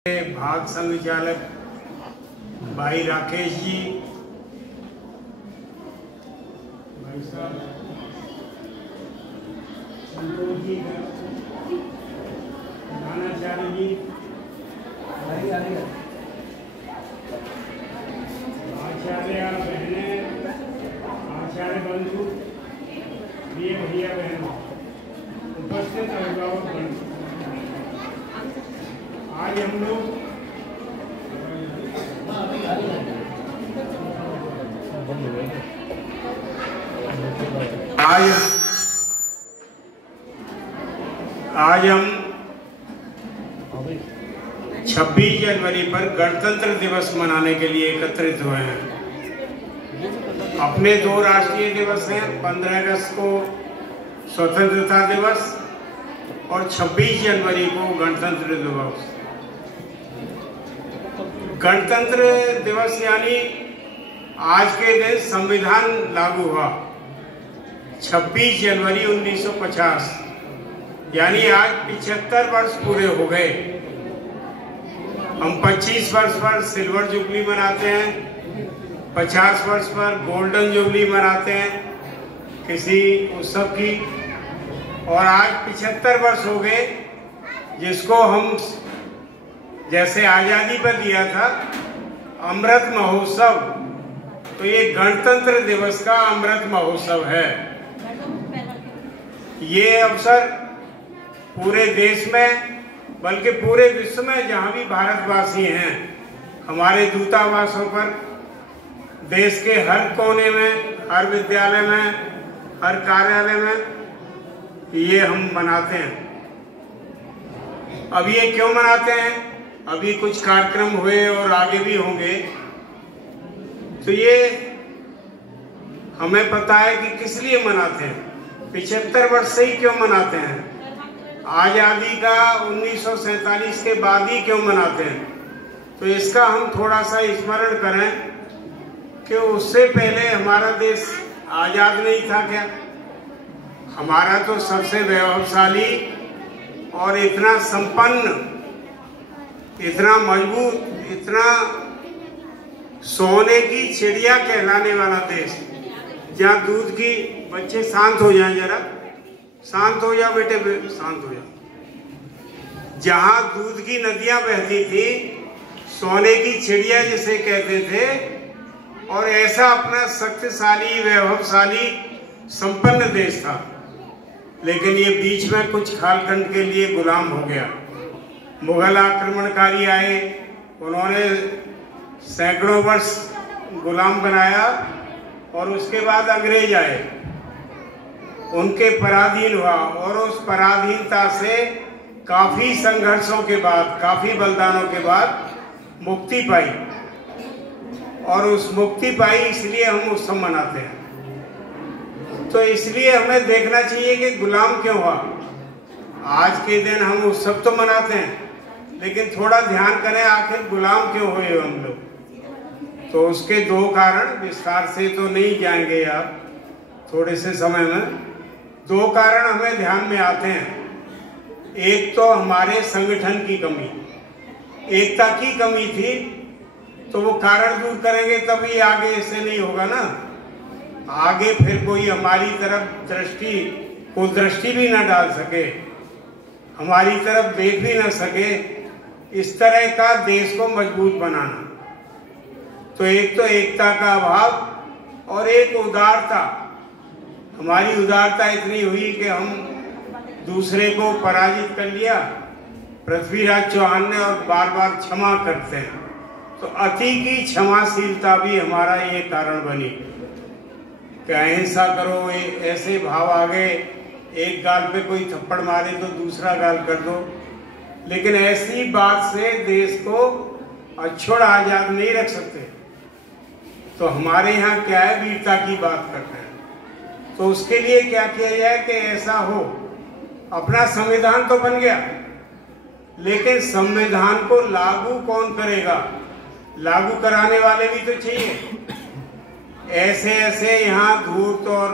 भाग संचालक भाई राकेश जी, भाई साहब संतोष जी, प्रधानाचार्य जी, आचार्य बहने, आचार्य बंधु, प्रिय भैया बहनों, उपस्थित अभिभावक, आज हम लोग आज हम 26 जनवरी पर गणतंत्र दिवस मनाने के लिए एकत्रित हुए हैं। अपने दो राष्ट्रीय दिवस हैं, 15 अगस्त को स्वतंत्रता दिवस और 26 जनवरी को गणतंत्र दिवस। गणतंत्र दिवस यानी आज के दिन संविधान लागू हुआ 26 जनवरी 1950, यानी आज 75 वर्ष पूरे हो गए। हम 25 वर्ष पर सिल्वर जुबली मनाते हैं, 50 वर्ष पर गोल्डन जुबली मनाते हैं किसी उत्सव की, और आज 75 वर्ष हो गए जिसको हम जैसे आजादी पर दिया था अमृत महोत्सव। तो ये गणतंत्र दिवस का अमृत महोत्सव है। ये अवसर पूरे देश में बल्कि पूरे विश्व में जहां भी भारतवासी हैं, हमारे दूतावासों पर, देश के हर कोने में, हर विद्यालय में, हर कार्यालय में ये हम मनाते हैं। अब ये क्यों मनाते हैं? अभी कुछ कार्यक्रम हुए और आगे भी होंगे, तो ये हमें पता है कि किस लिए मनाते हैं। 75 वर्ष से ही क्यों मनाते हैं? आजादी का 1947 के बाद ही क्यों मनाते हैं? तो इसका हम थोड़ा सा स्मरण करें कि उससे पहले हमारा देश आजाद नहीं था क्या? हमारा तो सबसे वैभवशाली और इतना संपन्न, इतना मजबूत, इतना सोने की चिड़िया कहलाने वाला देश, जहाँ दूध की, बच्चे शांत हो जाएं, जरा शांत हो जाओ बेटे, शांत हो जाओ। जहाँ दूध की नदियां बहती थी, सोने की चिड़िया जिसे कहते थे, और ऐसा अपना शक्तिशाली, वैभवशाली, संपन्न देश था। लेकिन ये बीच में कुछ कालखंड के लिए गुलाम हो गया। मुगल आक्रमणकारी आए, उन्होंने सैकड़ों वर्ष गुलाम बनाया, और उसके बाद अंग्रेज आए, उनके पराधीन हुआ, और उस पराधीनता से काफी संघर्षों के बाद, काफी बलिदानों के बाद मुक्ति पाई। और उस मुक्ति पाई इसलिए हम उत्सव मनाते हैं। तो इसलिए हमें देखना चाहिए कि गुलाम क्यों हुआ। आज के दिन हम उत्सव तो मनाते हैं, लेकिन थोड़ा ध्यान करें आखिर गुलाम क्यों हुए हम लोग। तो उसके दो कारण, विस्तार से तो नहीं जाएंगे आप, थोड़े से समय में दो कारण हमें ध्यान में आते हैं। एक तो हमारे संगठन की कमी, एकता की कमी थी, तो वो कारण दूर करेंगे तभी आगे, ऐसे नहीं होगा ना। आगे फिर कोई हमारी तरफ दृष्टि भी ना डाल सके, हमारी तरफ देख भी ना सके, इस तरह का देश को मजबूत बनाना। तो एक तो एकता का अभाव, और एक उदारता। हमारी उदारता इतनी हुई कि हम दूसरे को पराजित कर लिया पृथ्वीराज चौहान ने, और बार बार क्षमा करते हैं। तो अति की क्षमाशीलता भी हमारा ये कारण बनी कि अहिंसा करो, ऐसे भाव आ गए, एक गाल पे कोई थप्पड़ मारे तो दूसरा गाल कर दो। लेकिन ऐसी बात से देश को अछूड़ आजाद नहीं रख सकते। तो हमारे यहाँ क्या है, वीरता की बात करते हैं। तो उसके लिए क्या किया जाए कि ऐसा हो। अपना संविधान तो बन गया, लेकिन संविधान को लागू कौन करेगा? लागू कराने वाले भी तो चाहिए। ऐसे ऐसे यहाँ धूर्त और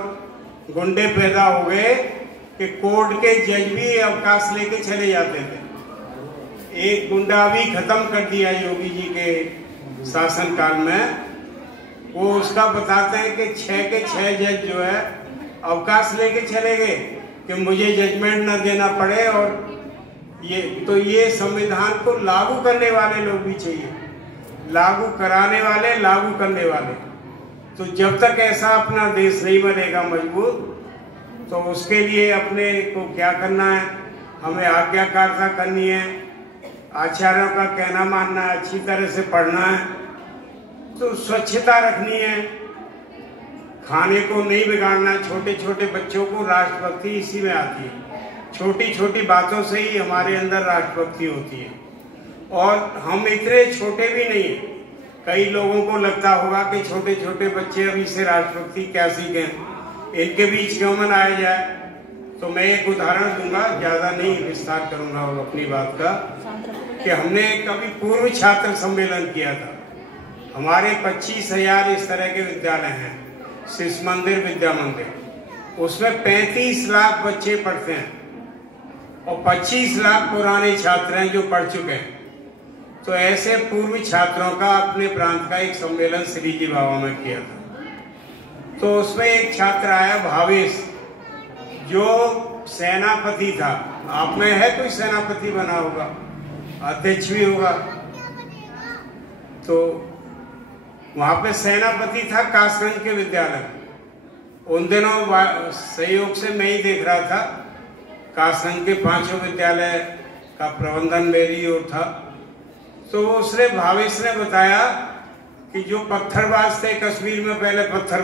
गुंडे पैदा हो गए कि कोर्ट के जज भी अवकाश लेके चले जाते थे। एक गुंडा भी खत्म कर दिया योगी जी के शासनकाल में। वो उसका बताते हैं कि 6 के 6 जज जो है अवकाश लेके चले गए कि मुझे जजमेंट न देना पड़े। और ये संविधान को लागू करने वाले लोग भी चाहिए, लागू कराने वाले, लागू करने वाले। तो जब तक ऐसा अपना देश नहीं बनेगा मजबूत, तो उसके लिए अपने को क्या करना है, हमें आज्ञाकारिता करनी है, आचार्यों का कहना मानना है, अच्छी तरह से पढ़ना है, तो स्वच्छता रखनी है, खाने को नहीं बिगाड़ना। छोटे छोटे बच्चों को राष्ट्रभक्ति इसी में आती है, छोटी छोटी बातों से ही हमारे अंदर राष्ट्रभक्ति होती है। और हम इतने छोटे भी नहीं हैं। कई लोगों को लगता होगा कि छोटे छोटे बच्चे अभी से राष्ट्रभक्ति क्या सीखें, इनके बीच क्यों मनाया जाए। तो मैं एक उदाहरण दूंगा, ज्यादा नहीं विस्तार करूंगा अपनी बात का, कि हमने कभी पूर्व छात्र सम्मेलन किया था। हमारे 25,000 इस तरह के विद्यालय हैं, शिशु मंदिर, विद्या मंदिर, उसमें 35 लाख बच्चे पढ़ते हैं और 25 लाख पुराने छात्र हैं जो पढ़ चुके हैं। तो ऐसे पूर्व छात्रों का अपने प्रांत का एक सम्मेलन श्री जी बाबा में किया था। तो उसमें एक छात्र आया, भावेश, जो सेनापति था। आप में है कोई सेनापति बना होगा, अध्यक्ष भी होगा। तो वहां पे सेनापति था कासगंज के विद्यालय। उन दिनों सहयोग से मैं ही देख रहा था, कासगंज के 5 विद्यालय का प्रबंधन मेरी ओर था। तो उसने भावेश ने बताया कि जो पत्थरबाज थे कश्मीर में, पहले पत्थर